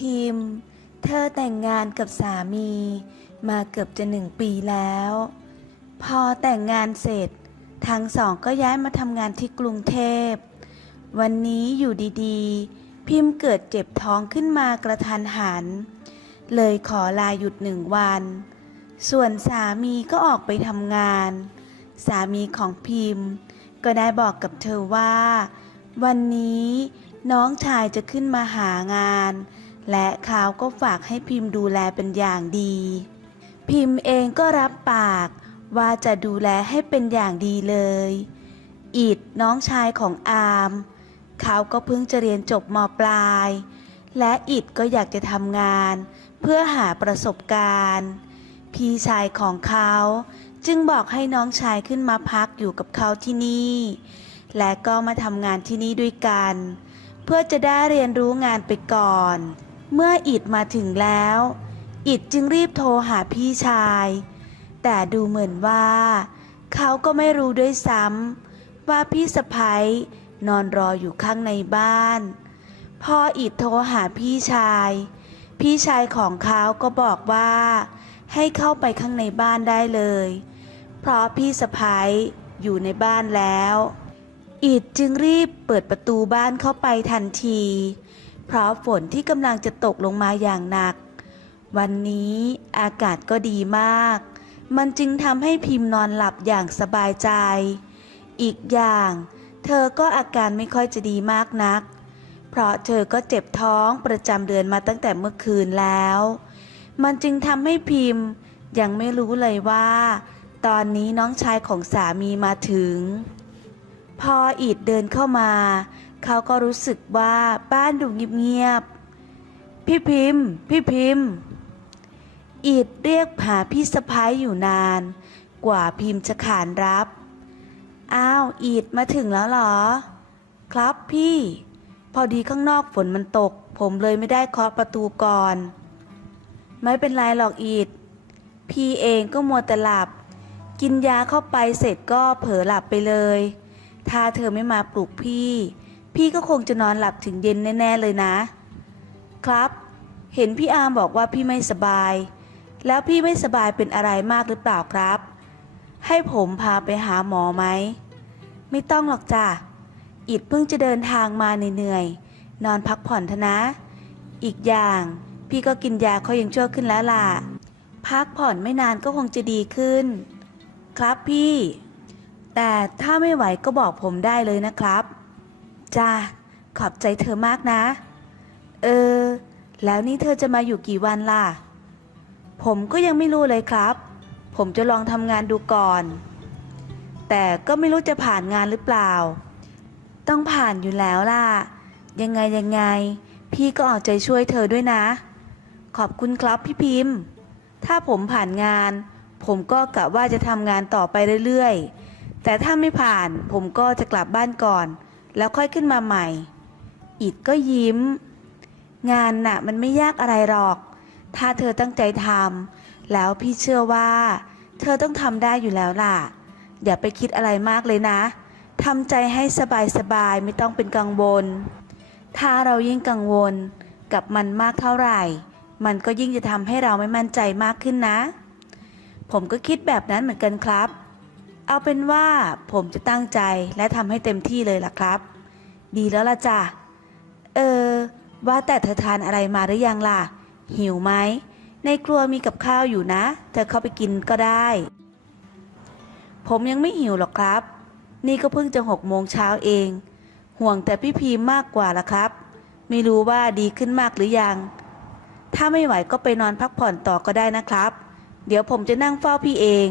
พิมพ์ เธอแต่งงานกับสามี มาเกือบจะหนึ่งปีแล้ว พอแต่งงานเสร็จ ทั้งสองก็ย้ายมาทำงานที่กรุงเทพ วันนี้อยู่ดีๆ พิมพ์เกิดเจ็บท้องขึ้นมากระทันหัน เลยขอลาหยุดหนึ่งวัน ส่วนสามีก็ออกไปทำงาน สามีของพิมพ์ ก็ได้บอกกับเธอว่า วันนี้น้องชายจะขึ้นมาหางาน และเขาก็ฝากให้พิมพ์ดูแลเป็นอย่างดี พิมพ์เองก็รับปากว่าจะดูแลให้เป็นอย่างดีเลย อิดน้องชายของอามเขาก็เพิ่งจะเรียนจบมปลาย และอิดก็อยากจะทำงาน เพื่อหาประสบการณ์ พี่ชายของเขาจึงบอกให้น้องชายขึ้นมาพักอยู่กับเขาที่นี่ และก็มาทำงานที่นี่ด้วยกัน เพื่อจะได้เรียนรู้งานไปก่อน เมื่ออิดมาถึงแล้ว อิดจึงรีบโทรหาพี่ชาย แต่ดูเหมือนว่า เขาก็ไม่รู้ด้วยซ้ำว่าพี่สะพ้ยนอนรออยู่ข้างในบ้าน พออิดโทรหาพี่ชาย พี่ชายของเขาก็บอกว่า ให้เข้าไปข้างในบ้านได้เลย เพราะพี่สะพ้ยอยู่ในบ้านแล้ว อิดจึงรีบเปิดประตูบ้านเข้าไปทันที เพราะฝนที่กำลังจะตกลงมาอย่างหนัก วันนี้อากาศก็ดีมาก มันจึงทำให้พิมพ์นอนหลับอย่างสบายใจ อีกอย่าง เธอก็อาการไม่ค่อยจะดีมากนัก เพราะเธอก็เจ็บท้องประจำเดือนมาตั้งแต่เมื่อคืนแล้ว มันจึงทำให้พิมพ์ ยังไม่รู้เลยว่า ตอนนี้น้องชายของสามีมาถึง พออีดเดินเข้ามา เขาก็รู้สึกว่าบ้านดูเงียบๆ พี่พิมพ์ พี่พิมพ์ อีดเรียกหาพี่สะพ้ายอยู่นาน กว่าพิมพ์จะขานรับ อ้าว อีดมาถึงแล้วเหรอ ครับพี่ พอดีข้างนอกฝนมันตก ผมเลยไม่ได้เคาะประตูก่อน ไม่เป็นไรหรอกอีด พี่เองก็มัวแต่หลับ กินยาเข้าไปเสร็จก็เผลอหลับไปเลย ถ้าเธอไม่มาปลุกพี่ พี่ก็คงจะนอนหลับถึงเย็นแน่ ๆ เลยนะ ครับ เห็นพี่อาร์มบอกว่าพี่ไม่สบาย แล้วพี่ไม่สบายเป็นอะไรมากหรือเปล่าครับ ให้ผมพาไปหาหมอไหม ไม่ต้องหรอกจ้ะ อิดเพิ่งจะเดินทางมาเหนื่อยๆนอนพักผ่อนเถอะนะ อีกอย่างพี่ก็กินยาเขายังชั่วขึ้นแล้วล่ะ พักผ่อนไม่นานก็คงจะดีขึ้น ครับพี่ แต่ถ้าไม่ไหวก็บอกผมได้เลยนะครับ จ้าขอบใจเธอมากนะ เออ แล้วนี่เธอจะมาอยู่กี่วันล่ะ ผมก็ยังไม่รู้เลยครับ ผมจะลองทำงานดูก่อน แต่ก็ไม่รู้จะผ่านงานหรือเปล่า ต้องผ่านอยู่แล้วล่ะ ยังไงยังไง พี่ก็เอาใจช่วยเธอด้วยนะ ขอบคุณครับพี่พิมพ์ ถ้าผมผ่านงาน ผมก็กะว่าจะทำงานต่อไปเรื่อยๆ แต่ถ้าไม่ผ่านผมก็จะกลับบ้านก่อน แล้วค่อยขึ้นมาใหม่ อิดก็ยิ้ม งานน่ะมันไม่ยากอะไรหรอก ถ้าเธอตั้งใจทำแล้วพี่เชื่อว่า เธอต้องทำได้อยู่แล้วล่ะ อย่าไปคิดอะไรมากเลยนะทำใจให้สบายๆไม่ต้องเป็นกังวล ถ้าเรายิ่งกังวลกับมันมากเท่าไหร่ มันก็ยิ่งจะทำให้เราไม่มั่นใจมากขึ้นนะ ผมก็คิดแบบนั้นเหมือนกันครับ เอาเป็นว่าผมจะตั้งใจและทำให้เต็มที่เลยล่ะครับ ดีแล้วล่ะจ้ะ เออ ว่าแต่เธอทานอะไรมาหรือยังล่ะ หิวไหม ในครัวมีกับข้าวอยู่นะ เธอเข้าไปกินก็ได้ ผมยังไม่หิวหรอกครับ นี่ก็เพิ่งจะหกโมงเช้าเอง ห่วงแต่พี่พีมากกว่าล่ะครับ ไม่รู้ว่าดีขึ้นมากหรือยัง ถ้าไม่ไหวก็ไปนอนพักผ่อนต่อก็ได้นะครับ เดี๋ยวผมจะนั่งเฝ้าพี่เอง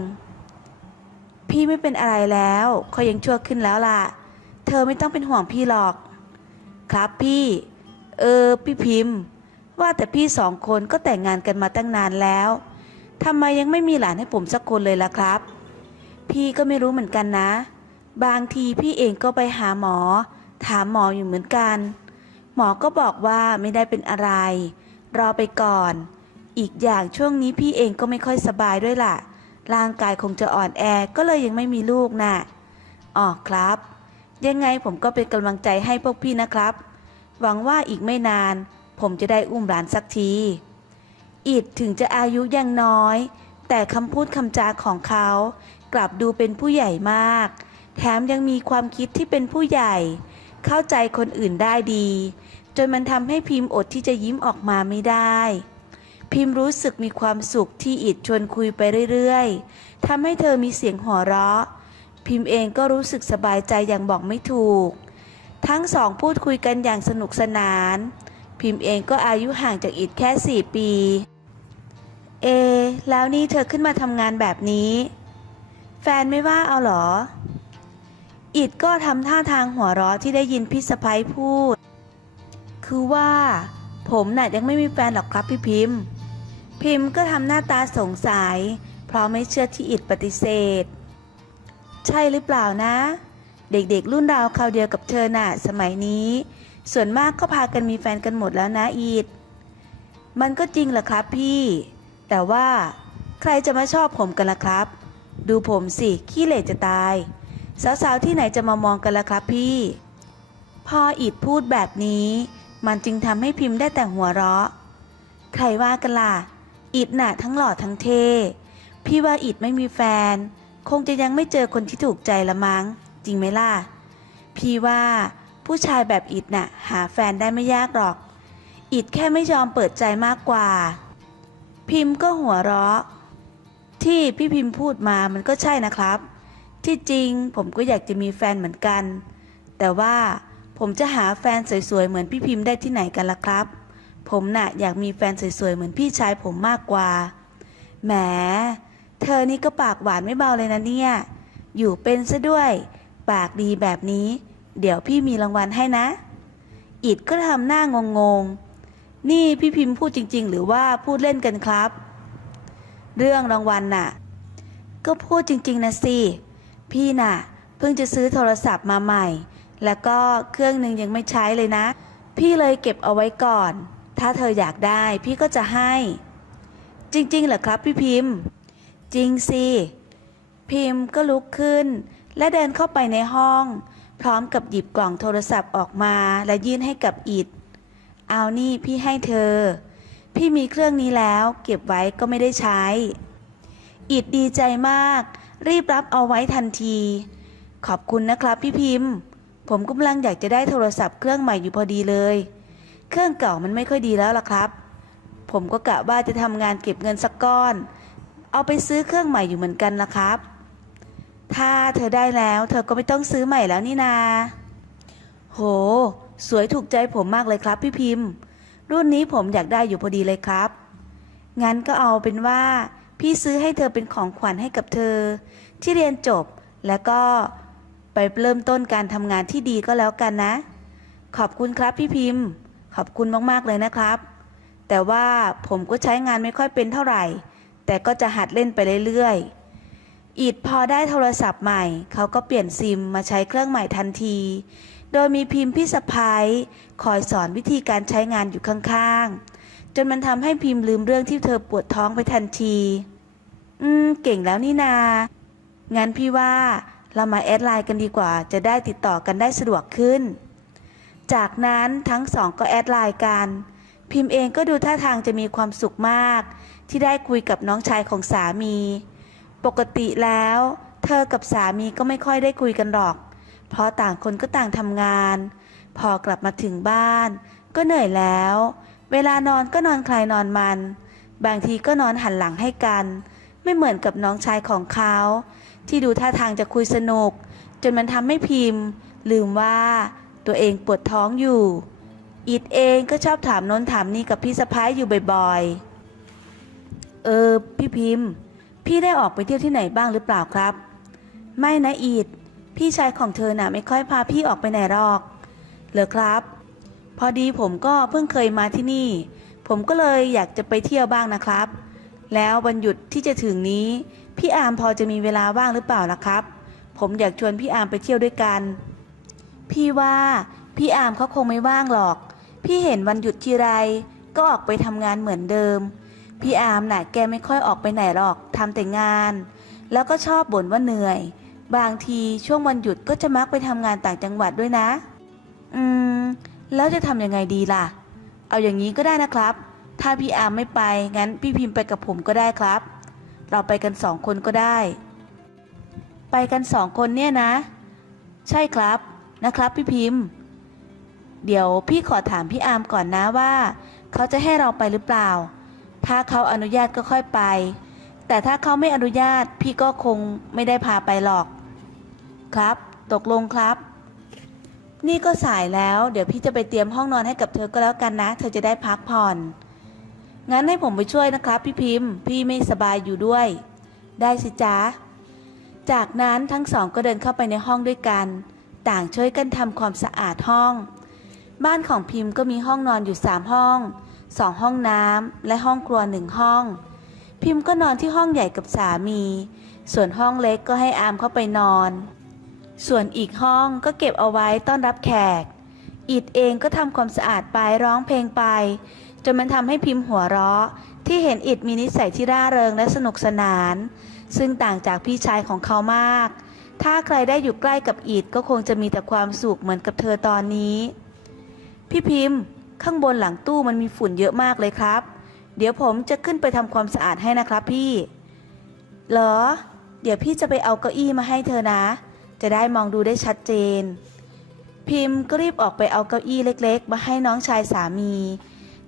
พี่ไม่เป็นอะไรแล้วเขายังชั่วขึ้นแล้วล่ะ เธอไม่ต้องเป็นห่วงพี่หรอก ครับพี่ เออ พี่พิมพ์ ว่าแต่พี่สองคนก็แต่งงานกันมาตั้งนานแล้วทำไมยังไม่มีหลานให้ผมสักคนเลยล่ะครับ พี่ก็ไม่รู้เหมือนกันนะ บางทีพี่เองก็ไปหาหมอ ถามหมออยู่เหมือนกัน หมอก็บอกว่าไม่ได้เป็นอะไร รอไปก่อน อีกอย่างช่วงนี้พี่เองก็ไม่ค่อยสบายด้วยล่ะ ร่างกายคงจะอ่อนแอก็เลยยังไม่มีลูกน่ะอ๋อครับ ยังไงผมก็เป็นกำลังใจให้พวกพี่นะครับ หวังว่าอีกไม่นาน ผมจะได้อุ้มหลานสักที อิดถึงจะอายุยังน้อย แต่คำพูดคำจาของเขา กลับดูเป็นผู้ใหญ่มาก แถมยังมีความคิดที่เป็นผู้ใหญ่ เข้าใจคนอื่นได้ดี จนมันทำให้พิมพ์อดที่จะยิ้มออกมาไม่ได้ พิมพ์รู้สึกมีความสุขที่อิดชวนคุยไปเรื่อยๆทำให้เธอมีเสียงหัวเราะ พิมพ์เองก็รู้สึกสบายใจอย่างบอกไม่ถูก ทั้งสองพูดคุยกันอย่างสนุกสนาน พิมพ์เองก็อายุห่างจากอิดแค่สี่ปี เอ แล้วนี่เธอขึ้นมาทำงานแบบนี้ แฟนไม่ว่าเอาหรอ อิดก็ทำท่าทางหัวเราะที่ได้ยินพี่สะพ้ยพูด คือว่าผมน่ะยังไม่มีแฟนหรอกครับพี่พิมพ์ พิมพ์ก็ทำหน้าตาสงสัย เพราะไม่เชื่อที่อิดปฏิเสธ ใช่หรือเปล่านะ เด็กๆรุ่นราวคราวเดียวกับเธอน่ะ สมัยนี้ ส่วนมากก็พากันมีแฟนกันหมดแล้วนะอีดมันก็จริงแหละครับพี่ แต่ว่าใครจะมาชอบผมกันล่ะครับ ดูผมสิขี้เหร่จะตาย สาวๆที่ไหนจะมามองกันล่ะครับพี่ พออิดพูดแบบนี้ มันจึงทำให้พิมพ์ได้แต่หัวเราะ ใครว่ากันล่ะ อิดน่ะทั้งหล่อทั้งเท่พี่ว่าอิดไม่มีแฟน คงจะยังไม่เจอคนที่ถูกใจละมั้ง จริงไหมล่ะ พี่ว่าผู้ชายแบบอิดน่ะ หาแฟนได้ไม่ยากหรอก อิดแค่ไม่ยอมเปิดใจมากกว่า พิมพ์ก็หัวเราะ ที่พี่พิมพ์พูดมามันก็ใช่นะครับ ที่จริงผมก็อยากจะมีแฟนเหมือนกัน แต่ว่าผมจะหาแฟนสวยๆเหมือนพี่พิมพ์ได้ที่ไหนกันล่ะครับ ผมน่ะอยากมีแฟนสวยๆ เหมือนพี่ชายผมมากกว่า แหม เธอนี่ก็ปากหวานไม่เบาเลยนะเนี่ย อยู่เป็นซะด้วย ปากดีแบบนี้ เดี๋ยวพี่มีรางวัลให้นะ อิดก็ทำหน้างงๆ นี่พี่พิมพ์พูดจริง ๆ หรือว่าพูดเล่นกันครับ เรื่องรางวัลน่ะ ก็พูดจริง ๆนะสิ พี่น่ะ เพิ่งจะซื้อโทรศัพท์มาใหม่ แล้วก็เครื่องหนึ่งยังไม่ใช้เลยนะพี่เลยเก็บเอาไว้ก่อน ถ้าเธออยากได้พี่ก็จะให้ จริงๆเหรอครับพี่พิมพ์ จริงสิ พิมพ์ก็ลุกขึ้น และเดินเข้าไปในห้อง พร้อมกับหยิบกล่องโทรศัพท์ออกมาและยื่นให้กับอิดเอานี่พี่ให้เธอ พี่มีเครื่องนี้แล้ว เก็บไว้ก็ไม่ได้ใช้ อิดดีใจมาก รีบรับเอาไว้ทันที ขอบคุณนะครับพี่พิมพ์ ผมกำลังอยากจะได้โทรศัพท์เครื่องใหม่อยู่พอดีเลย เครื่องเก่ามันไม่ค่อยดีแล้วล่ะครับ ผมก็กะว่าจะทำงานเก็บเงินสักก้อน เอาไปซื้อเครื่องใหม่อยู่เหมือนกันล่ะครับ ถ้าเธอได้แล้วเธอก็ไม่ต้องซื้อใหม่แล้วนี่นา โห สวยถูกใจผมมากเลยครับพี่พิมพ์ รุ่นนี้ผมอยากได้อยู่พอดีเลยครับ งั้นก็เอาเป็นว่า พี่ซื้อให้เธอเป็นของขวัญให้กับเธอ ที่เรียนจบแล้วก็ไปเริ่มต้นการทำงานที่ดีก็แล้วกันนะ ขอบคุณครับพี่พิมพ์ ขอบคุณมากๆเลยนะครับ แต่ว่าผมก็ใช้งานไม่ค่อยเป็นเท่าไหร่ แต่ก็จะหัดเล่นไปเรื่อยๆอิดพอได้โทรศัพท์ใหม่ เขาก็เปลี่ยนซิมมาใช้เครื่องใหม่ทันที โดยมีพิมพ์พี่สะพ้ายคอยสอนวิธีการใช้งานอยู่ข้างๆ จนมันทำให้พิมพ์ลืมเรื่องที่เธอปวดท้องไปทันที อืม เก่งแล้วนี่นา งั้นพี่ว่าเรามาแอดไลน์กันดีกว่า จะได้ติดต่อกันได้สะดวกขึ้น จากนั้นทั้งสองก็แอดไลน์กัน พิมพ์เองก็ดูท่าทางจะมีความสุขมาก ที่ได้คุยกับน้องชายของสามี ปกติแล้ว เธอกับสามีก็ไม่ค่อยได้คุยกันหรอก เพราะต่างคนก็ต่างทำงาน พอกลับมาถึงบ้าน ก็เหนื่อยแล้ว เวลานอนก็นอนใครนอนมัน บางทีก็นอนหันหลังให้กัน ไม่เหมือนกับน้องชายของเขา ที่ดูท่าทางจะคุยสนุก จนมันทำให้พิมพ์ ลืมว่า ตัวเองปวดท้องอยู่ อิดเองก็ชอบถามน้นถามนี่กับพี่สะพ้ายอยู่บ่อยๆ เออ พี่พิมพ์ พี่ได้ออกไปเที่ยวที่ไหนบ้างหรือเปล่าครับ ไม่นะอิดพี่ชายของเธอน่ะไม่ค่อยพาพี่ออกไปไหนหรอกเหรอครับ พอดีผมก็เพิ่งเคยมาที่นี่ ผมก็เลยอยากจะไปเที่ยวบ้างนะครับ แล้ววันหยุดที่จะถึงนี้ พี่อาร์มพอจะมีเวลาว่างหรือเปล่าล่ะครับ ผมอยากชวนพี่อาร์มไปเที่ยวด้วยกัน พี่ว่าพี่อามเขาคงไม่ว่างหรอก พี่เห็นวันหยุดทีไร ก็ออกไปทำงานเหมือนเดิม พี่อามน่ะแกไม่ค่อยออกไปไหนหรอกทำแต่งาน แล้วก็ชอบบ่นว่าเหนื่อย บางทีช่วงวันหยุดก็จะมักไปทำงานต่างจังหวัดด้วยนะ อืม แล้วจะทำยังไงดีล่ะ เอาอย่างนี้ก็ได้นะครับ ถ้าพี่อามไม่ไปงั้นพี่พิมพ์ไปกับผมก็ได้ครับ เราไปกันสองคนก็ได้ ไปกันสองคนเนี่ยนะ ใช่ครับ นะครับพี่พิมพ์ เดี๋ยวพี่ขอถามพี่อาร์มก่อนนะว่า เขาจะให้เราไปหรือเปล่า ถ้าเขาอนุญาตก็ค่อยไป แต่ถ้าเขาไม่อนุญาตพี่ก็คงไม่ได้พาไปหรอก ครับ ตกลงครับ นี่ก็สายแล้ว เดี๋ยวพี่จะไปเตรียมห้องนอนให้กับเธอก็แล้วกันนะ เธอจะได้พักผ่อน งั้นให้ผมไปช่วยนะครับ พี่พิมพ์ พี่ไม่สบายอยู่ด้วย ได้สิจ๊ะจากนั้นทั้งสองก็เดินเข้าไปในห้องด้วยกัน ต่างช่วยกันทำความสะอาดห้อง บ้านของพิมพ์ก็มีห้องนอนอยู่สามห้องสองห้องน้ำและห้องครัวหนึ่งห้อง พิมพ์ก็นอนที่ห้องใหญ่กับสามี ส่วนห้องเล็กก็ให้อามเข้าไปนอน ส่วนอีกห้องก็เก็บเอาไว้ต้อนรับแขก อิดเองก็ทำความสะอาดไปร้องเพลงไป จนมันทำให้พิมพ์หัวเราะ ที่เห็นอิดมีนิสัยที่ร่าเริงและสนุกสนาน ซึ่งต่างจากพี่ชายของเขามาก ถ้าใครได้อยู่ใกล้กับอิดก็คงจะมีแต่ความสุขเหมือนกับเธอตอนนี้ พี่พิมพ์ ข้างบนหลังตู้มันมีฝุ่นเยอะมากเลยครับ เดี๋ยวผมจะขึ้นไปทำความสะอาดให้นะครับพี่ เหรอ เดี๋ยวพี่จะไปเอาเก้าอี้มาให้เธอนะ จะได้มองดูได้ชัดเจน พิมพ์ก็รีบออกไปเอาเก้าอี้เล็ก ๆ มาให้น้องชายสามี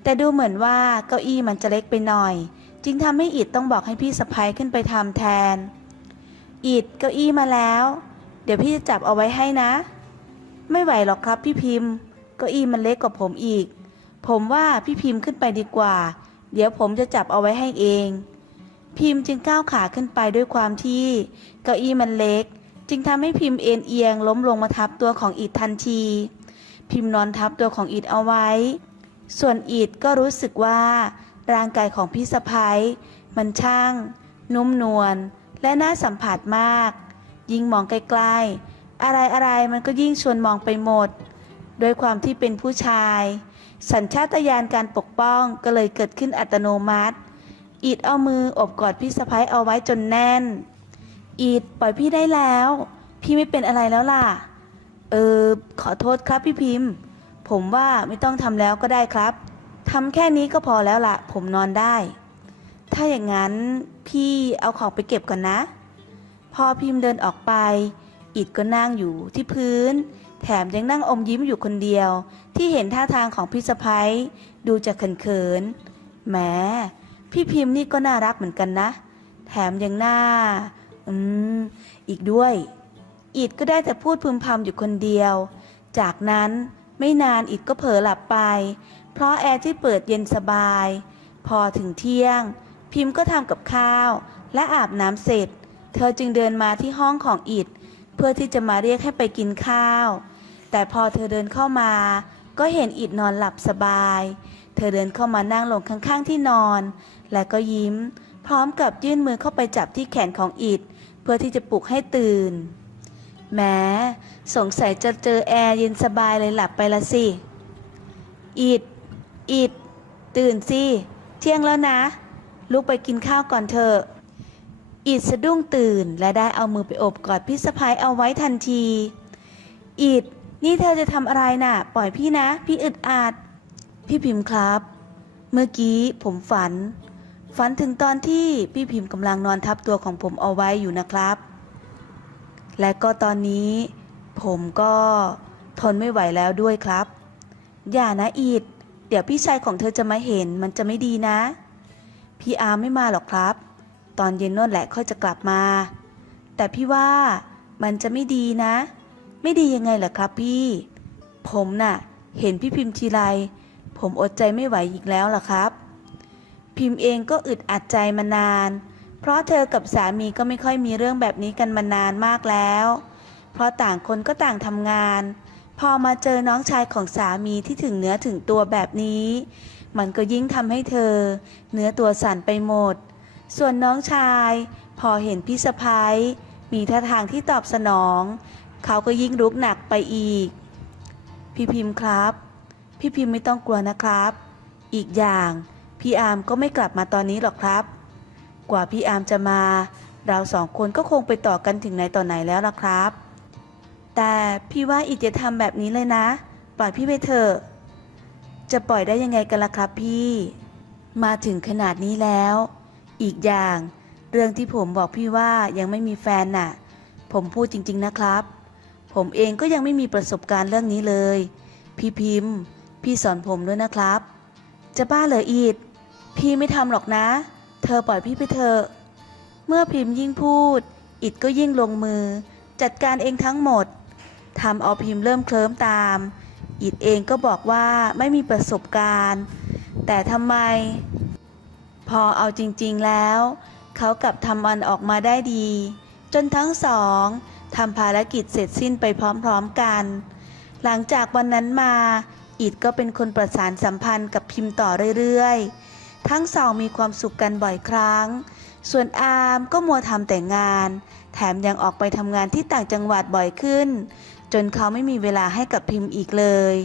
แต่ดูเหมือนว่าเก้าอี้มันจะเล็กไปหน่อย จึงทำให้อิดต้องบอกให้พี่สะพ้ยขึ้นไปทำแทน อิดเก้าอี้มาแล้ว เดี๋ยวพี่จะจับเอาไว้ให้นะ ไม่ไหวหรอกครับพี่พิมพ์เก้าอี้มันเล็กกว่าผมอีก ผมว่าพี่พิมพ์ขึ้นไปดีกว่า เดี๋ยวผมจะจับเอาไว้ให้เอง พิมพ์จึงก้าวขาขึ้นไปด้วยความที่ เก้าอี้มันเล็ก จึงทำให้พิมพ์เอ็นเอียงล้มลงมาทับตัวของอิดทันที พิมพ์นอนทับตัวของอิดเอาไว้ ส่วนอิดก็รู้สึกว่า ร่างกายของพี่สะพ้ยมันช่าง นุ่มนวล และน่าสัมผัสมาก ยิ่งมองใกล้ๆอะไรอะไรๆ มันก็ยิ่งชวนมองไปหมด โดยความที่เป็นผู้ชาย สัญชาตญาณการปกป้องก็เลยเกิดขึ้นอัตโนมัติอิดเอามืออบกอดพี่สะพ้ยเอาไว้จนแน่นอิดปล่อยพี่ได้แล้ว พี่ไม่เป็นอะไรแล้วล่ะ เออ ขอโทษครับพี่พิมพ์ ผมว่าไม่ต้องทำแล้วก็ได้ครับทำแค่นี้ก็พอแล้วล่ะ ผมนอนได้ ถ้าอย่างนั้นพี่เอาของไปเก็บก่อนนะ พอพิมพ์เดินออกไป อิดก็นั่งอยู่ที่พื้น แถมยังนั่งอมยิ้มอยู่คนเดียว ที่เห็นท่าทางของพี่สะพ้ยดูจะเขินๆแหมพี่พิมพ์นี่ก็น่ารักเหมือนกันนะ แถมยังหน้า อืม อีกด้วย อิดก็ได้แต่พูดพึมพำอยู่คนเดียว จากนั้นไม่นานอิดก็เผลอหลับไป เพราะแอร์ที่เปิดเย็นสบาย พอถึงเที่ยง พิมพ์ก็ทำกับข้าว และอาบน้ำเสร็จ เธอจึงเดินมาที่ห้องของอิดเพื่อที่จะมาเรียกให้ไปกินข้าว แต่พอเธอเดินเข้ามา ก็เห็นอิดนอนหลับสบาย เธอเดินเข้ามานั่งลงข้างๆที่นอน และก็ยิ้ม พร้อมกับยื่นมือเข้าไปจับที่แขนของอิดเพื่อที่จะปลุกให้ตื่นแหม้สงสัยจะเจอแอร์เย็นสบายเลยหลับไปละสิ อิด อิด ตื่นสิ เที่ยงแล้วนะ ลุกไปกินข้าวก่อนเถอะอิดสะดุ้งตื่นและได้เอามือไปโอบกอดพี่สะพ้ายเอาไว้ทันทีอิดนี่เธอจะทำอะไรน่ะ ปล่อยพี่นะ พี่อึดอัด พี่พิมพ์ครับ เมื่อกี้ผมฝัน ฝันถึงตอนที่พี่พิมพ์กำลังนอนทับตัวของผมเอาไว้อยู่นะครับ และก็ตอนนี้ ผมก็ทนไม่ไหวแล้วด้วยครับ อย่านะอีด เดี๋ยวพี่ชายของเธอจะมาเห็นมันจะไม่ดีนะ พี่อาร์มไม่มาหรอกครับ ตอนเย็นน่นแหละค่อยจะกลับมา แต่พี่ว่ามันจะไม่ดีนะ ไม่ดียังไงล่ะครับพี่ ผมน่ะ เห็นพี่พิมพ์ทีไร ผมอดใจไม่ไหวอีกแล้วล่ะครับ พิมพ์เองก็อึดอัดใจมานาน เพราะเธอกับสามีก็ไม่ค่อยมีเรื่องแบบนี้กันมานานมากแล้ว เพราะต่างคนก็ต่างทำงาน พอมาเจอน้องชายของสามีที่ถึงเนื้อถึงตัวแบบนี้ มันก็ยิ่งทำให้เธอ เนื้อตัวสั่นไปหมด ส่วนน้องชาย พอเห็นพี่สะพ้ายมีท่าทางที่ตอบสนอง เขาก็ยิ่งรุกหนักไปอีก พี่พิมพ์ครับ พี่พิมพ์ไม่ต้องกลัวนะครับ อีกอย่าง พี่อาร์มก็ไม่กลับมาตอนนี้หรอกครับ กว่าพี่อาร์มจะมา เราสองคนก็คงไปต่อกันถึงไหนต่อไหนแล้วล่ะครับ แต่พี่ว่าอิดจะทำแบบนี้เลยนะ ปล่อยพี่ไปเถอะ จะปล่อยได้ยังไงกันล่ะครับพี่ มาถึงขนาดนี้แล้ว อีกอย่างเรื่องที่ผมบอกพี่ว่ายังไม่มีแฟนน่ะ ผมพูดจริง ๆนะครับ ผมเองก็ยังไม่มีประสบการณ์เรื่องนี้เลย พี่พิมพ์ พี่สอนผมด้วยนะครับ จะบ้าเหรออีดพี่ไม่ทำหรอกนะ เธอปล่อยพี่ไปเถอะ เมื่อพิมพ์ยิ่งพูด อิดก็ยิ่งลงมือ จัดการเองทั้งหมดทำเอาพิมพ์เริ่มเคลิ้มตาม อิดเองก็บอกว่าไม่มีประสบการณ์ แต่ทำไม พอเอาจริงๆแล้ว เขากลับทำมันออกมาได้ดี จนทั้งสองทำภารกิจเสร็จสิ้นไปพร้อมๆกัน หลังจากวันนั้นมาอิดก็เป็นคนประสานสัมพันธ์กับพิมพ์ต่อเรื่อยๆ ทั้งสองมีความสุขกันบ่อยครั้ง ส่วนอาร์มก็มัวทำแต่งาน แถมยังออกไปทำงานที่ต่างจังหวัดบ่อยขึ้น จนเขาไม่มีเวลาให้กับพิมพ์อีกเลย